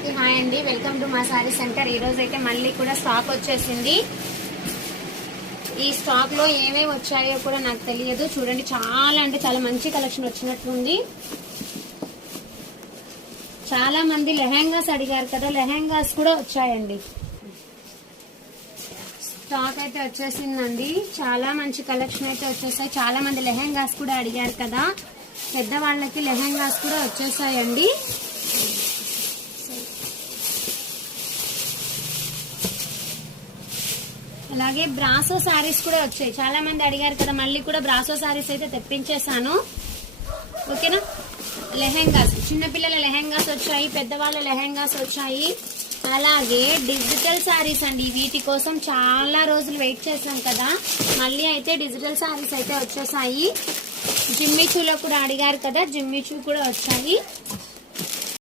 అందరికీ హాయ్ అండి, welcome to మా సారీ సెంటర్. ఈ రోజు అయితే మళ్ళీ కూడా స్టాక్ వచ్చేసింది. ఈ స్టాక్ లో ఏమేమి వచ్చాయో కూడా నాకు తెలియదు. చూడండి, చాలా అంటే చాలా మంచి కలెక్షన్ వచ్చినట్టుంది. చాలా మంది లెహెంగాస్ అడిగారు కదా, లెహెంగాస్ కూడా వచ్చాయండి. స్టాక్ అయితే వచ్చేసిందండి. చాలా మంచి కలెక్షన్ అయితే వచ్చేసాయి. చాలా మంది లెహెంగాస్ కూడా అడిగారు కదా, పెద్దవాళ్ళకి లెహెంగాస్ కూడా వచ్చేసాయండి. అలాగే బ్రాసో శారీస్ కూడా వచ్చాయి. చాలా మంది అడిగారు కదా, మళ్ళీ కూడా బ్రాసో శారీస్ అయితే తెప్పించేసాను. ఓకేనా. లెహెంగాస్, చిన్నపిల్లల లెహెంగాస్ వచ్చాయి, పెద్దవాళ్ళ లెహెంగాస్ వచ్చాయి. అలాగే డిజిటల్ శారీస్ అండి. వీటి కోసం చాలా రోజులు వెయిట్ చేసాం కదా, మళ్ళీ అయితే డిజిటల్ శారీస్ అయితే వచ్చేసాయి. జిమ్మిచూలో కూడా అడిగారు కదా, జిమ్మిచూ కూడా వచ్చాయి.